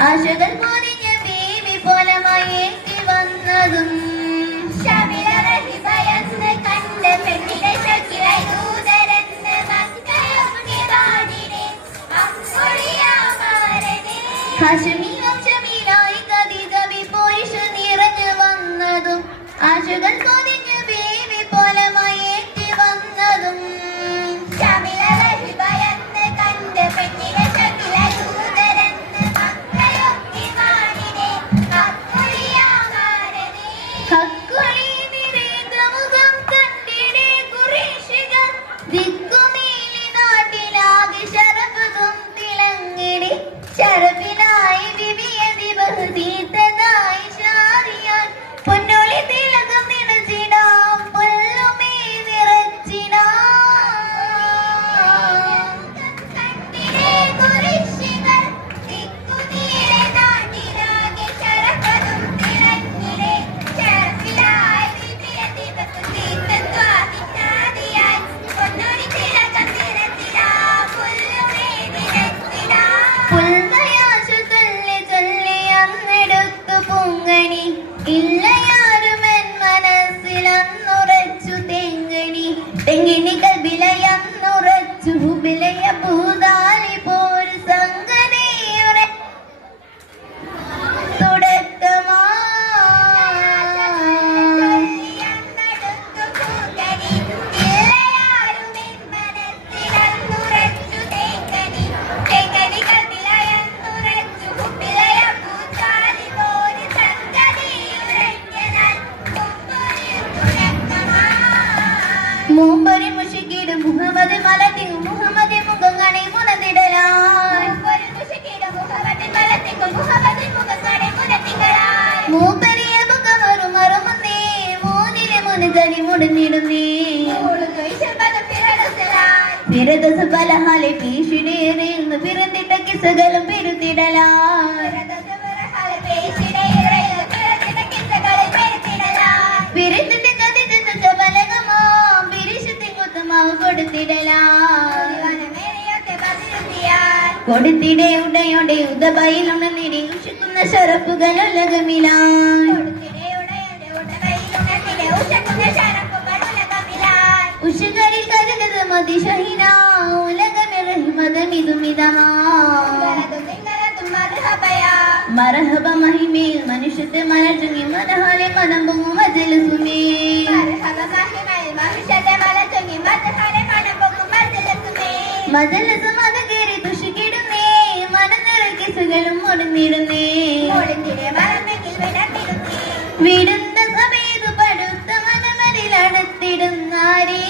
ആശകൾ പൊതിഞ്ഞ ബീവി പോലെ മയക്കി വന്നതും ഭയന്ന് കണ്ട പെണ്ണിനെ ശക്തിയൂതരെന്ന് ഹാഷിമി വംശമീലായി കതികവി പോയിഷു നിറഞ്ഞു വന്നതും ആശകൾ പൊതിഞ്ഞ ബീവി പോലെ മയക്കി വന്നതും ഭയന്ന് കണ്ട പെണ്ണിനെ ശക്തിയൂതരെന്ന് കക്കുളി നിറേത മുഖം കണ്ടിടെ കുറേശികൾ ദിക്കുമേലി നാട്ടിലാകെ ശരഫും തിളങ്ങിടി ശരഫിലായി വിവിയതി ബഹുദീത്തതായി ഷാരിയാൻ പൊന്നൊളി തിലകം നിറച്ചിടാം പൊല്ലുമേ നിറച്ചിടാം കണ്ടിടെ കുറേശികൾ ദിക്കുമേലി നാട്ടിലാകെ ശരഫും തിളങ്ങിടി ഇല്ലയാരുമെൻ മനസ്സിലന്നുറച്ചു തെങ്ങിനി തെങ്ങിനി കൽബിലയന്നുറച്ചു ഹുബിലയ ഭൂതാലി പോൽ സംഗതിയുടെ തുടക്കമാ മൂപ്പരി മുഷിക്കിട് മുഹമ്മദ് മലത്തിങ്ങു മുഹമ്മദ് മുഖങ്ങണി മുനതിടലായി മൂപ്പരിയ മുഖമറുമറുമുന്നേ മൂന്നിലെ മുനുകനി മുടന്നിടുന്നേ പിറദസ് പലഹാലെ പീഷിടേറിന്ന് പിറന്നിട്ട കിസകളും പെരുത്തിടലായി പിറന്നിട്ട് കതിച്ച ബലകമാ കൊടുത്തിടെ ഉടയോടെ ഉദബയിലുണർന്നിടെ ഉഷക്കുന്ന ശരപ്പുകളുലകമിലായി ഉഷകരിൽ കരുതത് മതിശഹിന ഉലകമിറഹിമതമിതുമിതമാ മരഹബ മഹിമേൽ മനുഷ്യത്തെ മനറ്റുങ്ങി മനഹാലെ മനം പൊങ്ങും മജലസുമേ മജലസ് മത കയറി തുഷിക്കിടുന്നേ മനനിറക്കിസുകളും മുടന്നിടുന്നേ വിടുന്ന സമയത്ത് പടുത്ത മനമതിലടത്തിടുന്നാരേ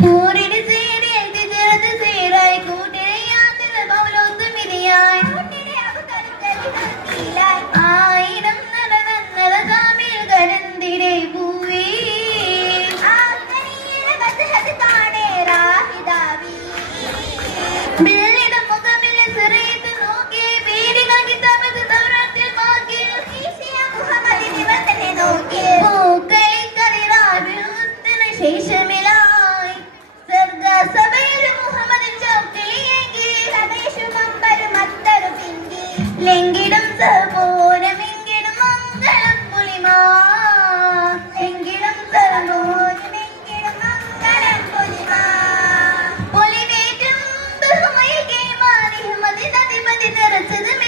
പൂരിട് സേരിയൽ തിരത് സേരായി കൂട്ടിയാത്തിൽ പൗലോത്തുമിതിയായി ആയിരം നടനന്നത സാമിൽ കരന്തിരെ പൂവേ ബില്ലിടം മുഖമിലെ സിറയത്ത് നോക്കി വീടിനാക്കി തമത് തവറാത്തിൽ മാക്കി പൂക്കളി കറിറാ ശേഷമേ